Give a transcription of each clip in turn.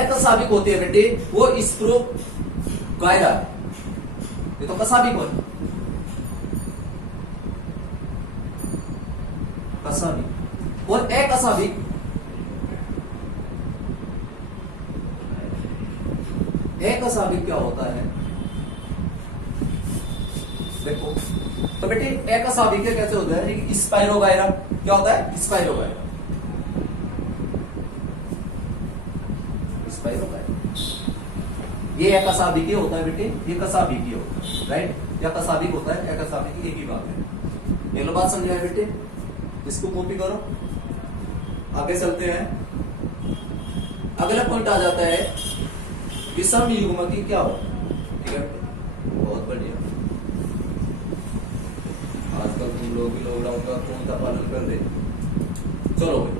अकसाबिक होती है बेटे वो स्प्रो गायरा, ये तो कसाबिक हो, कसाबिक। और अकसाबिक क्या होता है देखो, तो बेटे अकसाबिक कैसे होता है, स्पाइरोगायरा क्या होता है, स्पाइरोगायरा, ये अकसाबिक होता है बेटे, ये कसाबिक होता है, राइट, या कसाबिक होता है, अकसाबिक एक ही बात है। ये लो बात समझ आए बेटे, इसको कॉपी करो, आगे चलते हैं। अगला पॉइंट आ जाता है विषम युग्मकी क्या हो, ठीक है, बहुत बढ़िया। आजकल तुम लोग भी लॉकडाउन का पूर्णतः पालन कर दे, चलो भाई।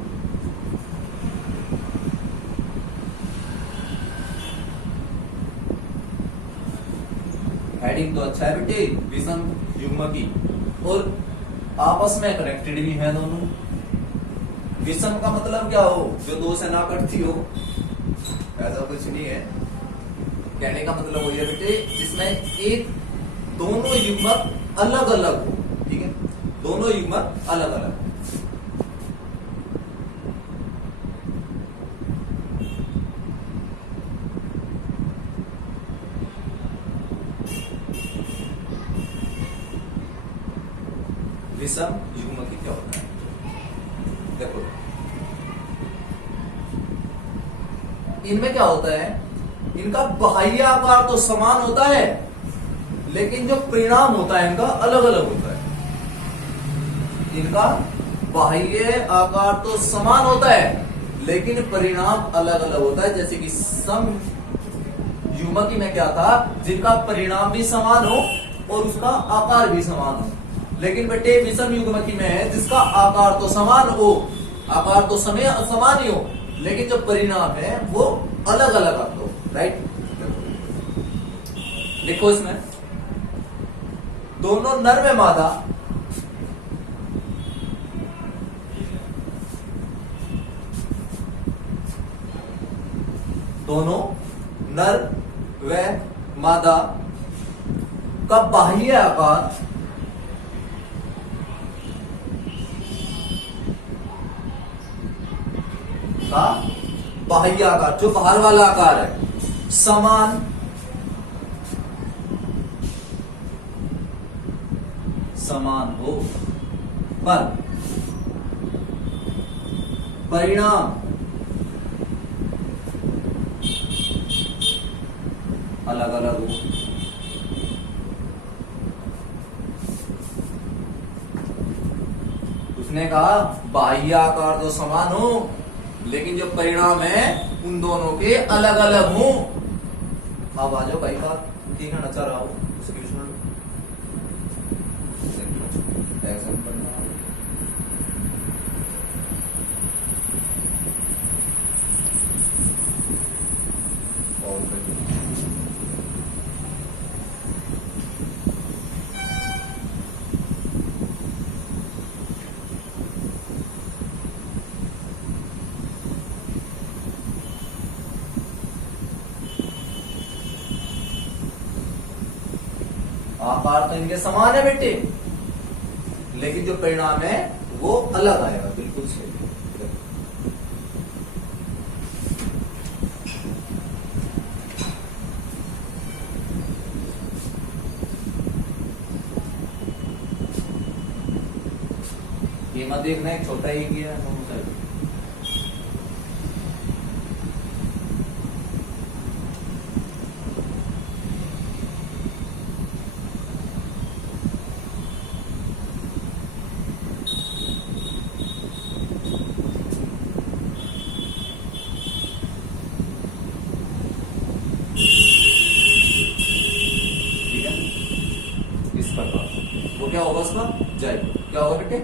हेडिंग तो अच्छा है बेटे, विषम युग्मकी, और आपस में कनेक्टेड भी है दोनों। विषम का मतलब क्या हो, जो दो से ना कटती हो, ऐसा कुछ नहीं है। कहने का मतलब वो ये बेटे जिसमें एक दोनों युग्मक अलग अलग हो, ठीक है, दोनों युग्मक अलग अलग। विषम युग्मकी क्या होता है देखो, इनमें क्या होता है, इनका बाह्य आकार तो समान होता है लेकिन जो परिणाम होता है इनका अलग अलग होता है। इनका बाह्य आकार तो समान होता है लेकिन परिणाम अलग अलग होता है। जैसे कि सम युग्मकी में क्या था, जिनका परिणाम भी समान हो और उसका आकार भी समान हो, लेकिन बेटे विषम युग्मकी में है जिसका आकार तो समान हो, आकार तो समय समान ही हो, लेकिन जो परिणाम है वो अलग अलग आप दो, राइट। देखो इसमें दोनों नर में मादा, दोनों नर व मादा का बाह्य आकार का बाह्य आकार, जो बाहर वाला आकार है, समान हो, पर परिणाम अलग अलग हो। उसने कहा बाह्य आकार तो समान हो लेकिन जो परिणाम है उन दोनों के अलग अलग हो। अब आ जाओ भाई बात, ठीक है, नचा रहा हो आकार तो इनके समान है बेटे, लेकिन जो परिणाम है वो अलग आएगा, बिल्कुल सही। ये मत देखना एक छोटा ही किया है, क्या होगा उसका जय, क्या होगा बेटे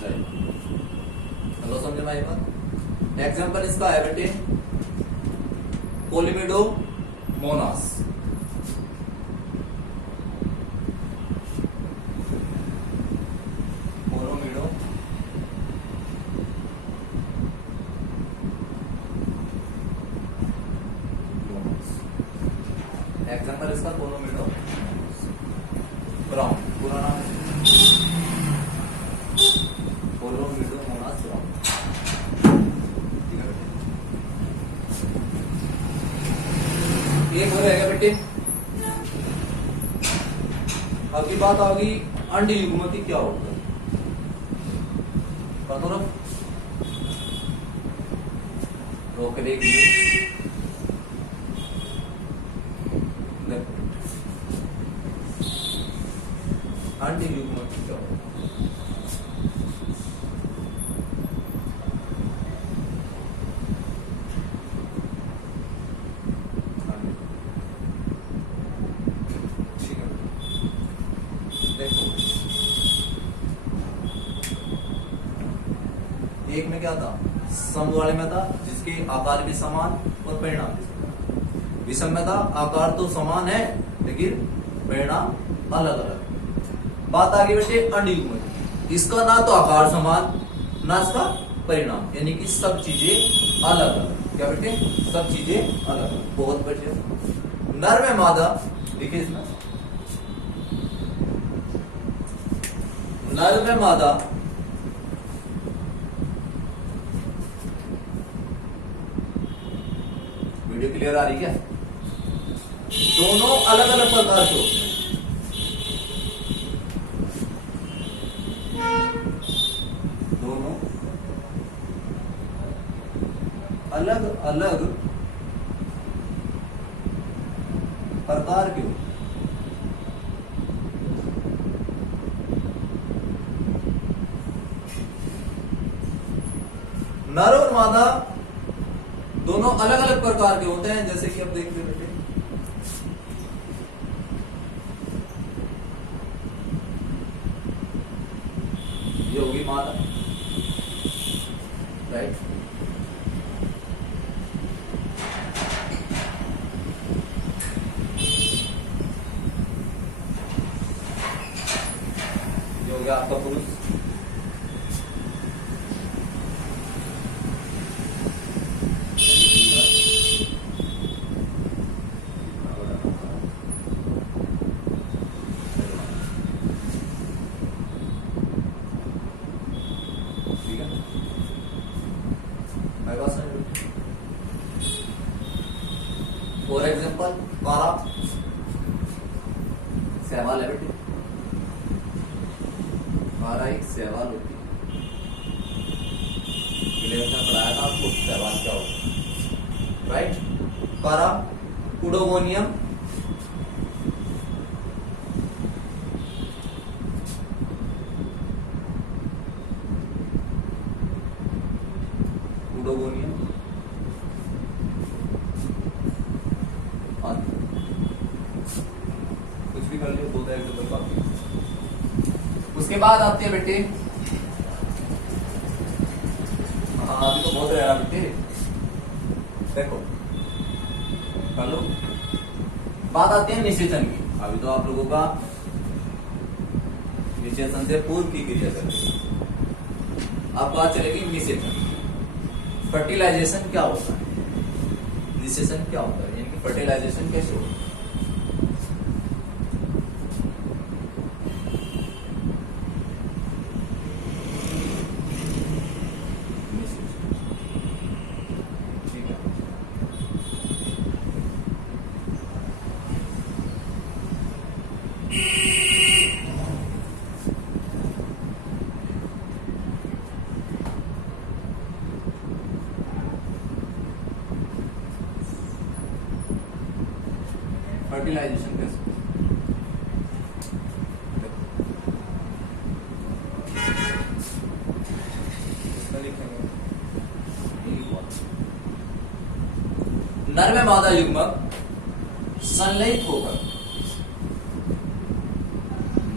जय। हेलो समझे भाई बात। एग्जाम्पल इसका है बेटे कोलिमिडोमोनास, एग्जाम्पल इसका कोलोमिडो ब्राउन, पूरा नाम कोलोमिडोमोनास ब्राउन। ठीक है बेटे, एक हो रहेगा बेटे। अब की बात आ गई अंड युग्मकी क्या होता है। पता ना रोक देगी अंड युग्मकी क्या होता है। एक में क्या था, सम वाले में था जिसके आकार भी समान और परिणाम भी समान। विषम में था आकार तो समान है लेकिन परिणाम अलग अलग। बात आगे बेटे अंड युग्मक, इसका ना तो आकार समान ना इसका परिणाम, यानी कि सब चीजें अलग अलग। क्या बेटे, सब चीजें अलग अलग। बहुत बढ़िया। नर में मादा, देखिए इसमें नर में मादा वीडियो क्लियर आ रही है? दोनों अलग अलग प्रकार के होते हैं, दोनों अलग अलग प्रकार के होते हैं। नर और मादा दोनों अलग अलग प्रकार के होते हैं, जैसे कि अब देखते बेटे ये होगी मादा, राइट। ये हो गया आपका पुरुष। फॉर एग्जाम्पल कारा सवाल है बेटे, कारा एक सवाल होती है। इलेवन में पढ़ाया था आपको सवाल क्या होता है, राइट। कारा उडोगोनियम उडोगोनियम कुछ भी कर लियो, 2 एग्जाम्पल बाकी। उसके बाद आते हैं बेटे, हाँ अभी तो बहुत रहा बेटे, देखो कर लो। बात आती है निषेचन की। अभी तो आप लोगों का निषेचन से पूर्व की क्रिया चल रही है, अब बात चलेगी निषेचन। फर्टिलाइजेशन क्या होता है, निषेचन क्या होता है, यानी कि फर्टिलाइजेशन कैसे होता है। फर्टिलाइजेशन कैसे, नर में मादा युग्मक संलयित होकर,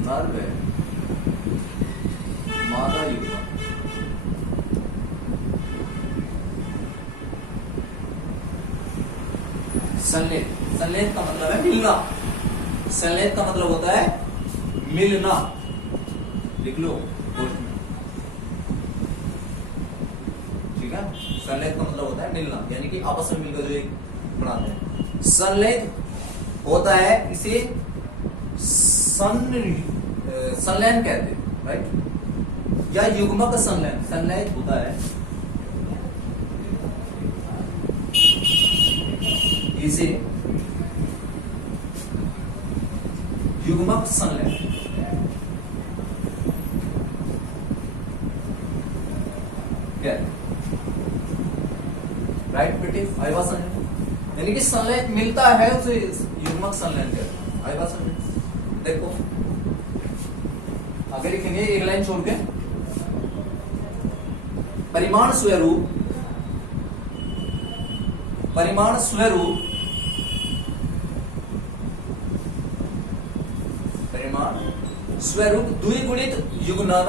नर में मादा युग्मक संलयित, संलयित का मतलब है मिलना, संलयित का मतलब होता है मिलना, लिख लो पोस्ट में, ठीक है। संलयित का मतलब होता है मिलना, यानी कि आपस में मिलकर जो एक बनाते हैं। संलयित होता है, इसे संलयन कहते हैं, राइट, या युग्मक संलयन, संलयन होता है, इसे युग्मक संलयन, क्या राइट बेटे, आएगा संलयन, यानी कि संलयन मिलता है उसे युग्मक संलयन कहते हैं, आएगा संलयन। देखो आगे लिखेंगे एक लाइन छोड़ के, परिमाण स्वरूप, परिमाण स्वरूप, परिमाण स्वरूप द्विगुणित युग्मक,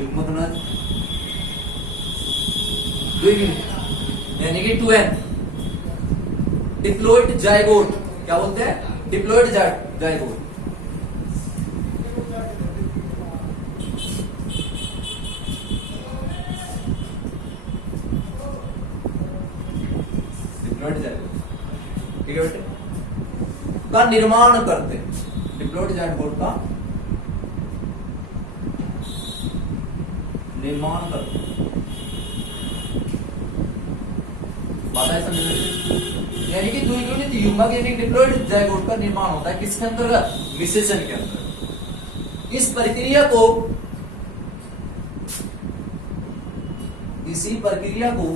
युग्मक द्विगुणित यानी कि 2n डिप्लॉइड जाइगोट, क्या बोलते हैं, डिप्लॉइड जाइगोट, डिप्लॉइड जाइगोट, ठीक है बेटे, का निर्माण करते, डिप्लॉइड जाइगोट का निर्माण करते, बात है समझ में? यानी कि द्विगुणित युग्मक यानी डिप्लॉइड जाइगोट का निर्माण होता है किसके अंतर्गत, निषेचन के अंदर। इस प्रक्रिया को, इसी प्रक्रिया को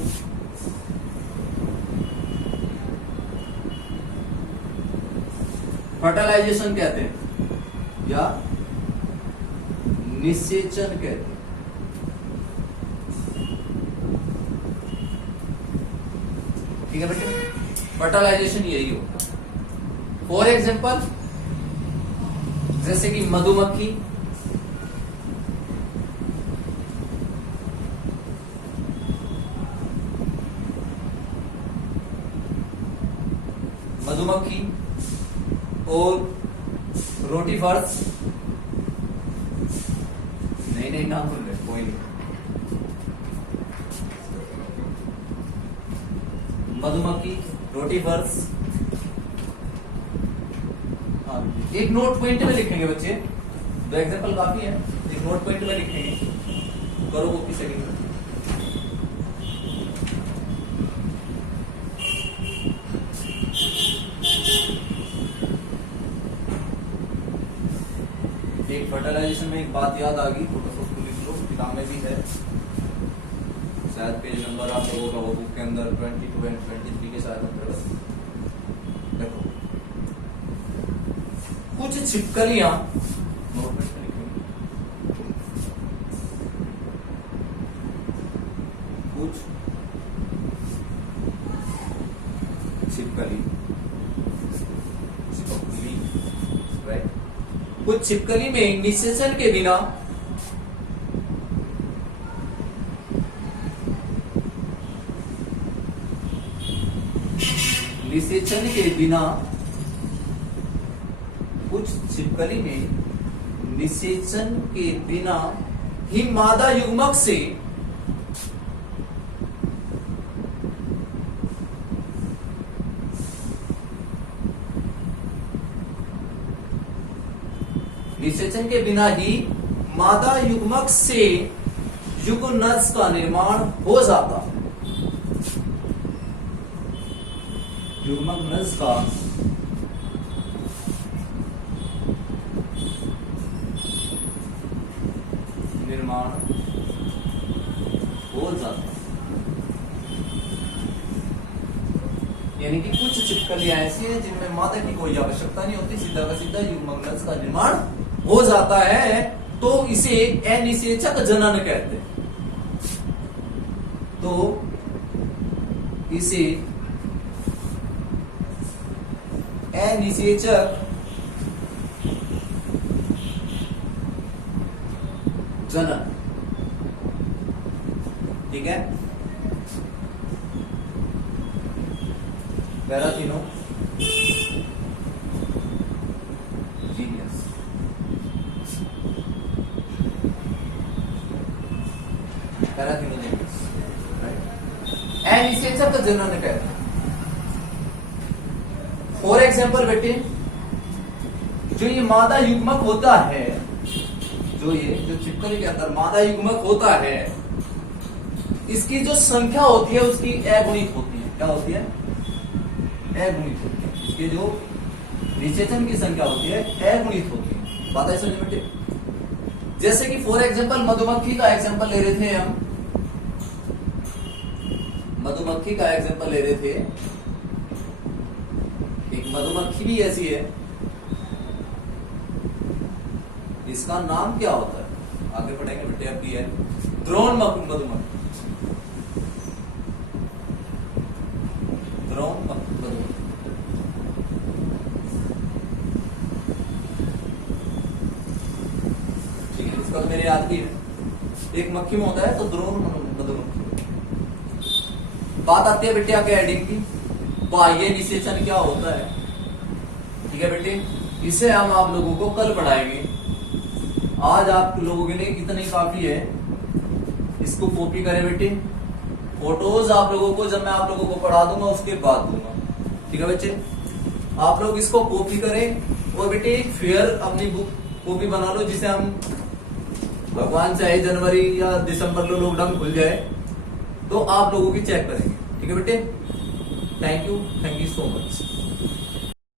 फर्टिलाइजेशन कहते हैं या निषेचन कहते हैं, ठीक है बेटे, फर्टिलाइजेशन यही होगा। फॉर एग्जाम्पल जैसे कि मधुमक्खी, मधुमक्खी और रोटी फर्श, नहीं नाम बोल रहे, कोई नहीं, मधुमक्खी, रोटी फर्श, एक नोट पॉइंट में लिखेंगे बच्चे, दो एग्जांपल काफी है, एक नोट पॉइंट में लिखेंगे, करो कॉपी सेटिंग में। एक फर्टिलाइजेशन में एक बात याद आ गई, फोटोशॉप को लिख लो, किताब में भी है, शायद पेज नंबर आप लोगों का वो बुक के अंदर 22 एंड 23 के शायद अंतर्गत। देखो कुछ छिपकलियां, नोट में लिखेंगे, कुछ छिपकली, राइट, कुछ छिपकली में निषेचन के बिना निषेचन के बिना, कुछ छिपकली में निषेचन के बिना ही मादा युग्मक से निषेचन के बिना ही मादा युग्मक से युग्मनज का निर्माण हो जाता, युग्मनज का निर्माण हो जाता, यानी कि कुछ छिपकलियां ऐसी हैं जिनमें मादा की कोई आवश्यकता नहीं होती, सीधा का सीधा युग्मनज का निर्माण हो जाता है, तो इसे अनिषेचक जनन कहते हैं। तो इसे अनिषेचक जनन, ठीक है, पैराथिनो जीनियस, पैराथिनो जीनियस, राइट। नया निषेचन का जनन कहते हैं। फॉर एग्जाम्पल बेटे, जो ये मादा युग्मक होता है, जो छिपकली के अंदर मादा युग्मक होता है, इसकी जो संख्या होती है उसकी अगुणित होती है। क्या होती है? अगुणित होती है। इसकी जो निषेचन की संख्या होती है अगुणित होती है। बात है समझ में बेटे? जैसे कि फॉर एग्जाम्पल मधुमक्खी का एग्जाम्पल ले रहे थे हम, मधुमक्खी का एग्जाम्पल ले रहे थे। एक मधुमक्खी भी ऐसी है, इसका नाम क्या होता है? आगे पढ़ेंगे बेटे। अब भी है द्रोण मधुमक्खी। द्रोण मधुमक्खी। ठीक है, इसका तो मेरे याद भी है। एक मक्खी में होता है तो द्रोण मधुमक्खी। बात आती है बेटे आगे हेडिंग की, बाह्य निषेचन क्या होता है। ठीक है बेटे, इसे हम आप लोगों को कल पढ़ाएंगे। आज आप लोगों के लिए इतना ही काफी है। इसको कॉपी करें बेटे। फोटोज आप लोगों को जब मैं आप लोगों को पढ़ा दूंगा उसके बाद दूंगा। ठीक है बच्चे, आप लोग इसको कॉपी करें और बेटे एक फेयर अपनी बुक कॉपी बना लो, जिसे हम भगवान चाहे जनवरी या दिसंबर में लॉकडाउन खुल जाए तो आप लोगों की चेक करेंगे। ठीक है बेटे, थैंक यू सो मच।